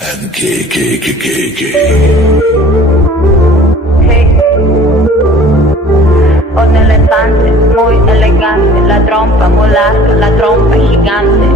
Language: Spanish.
And K. Hey. Un elefante muy elegante, la trompa mulato, la trompa gigante.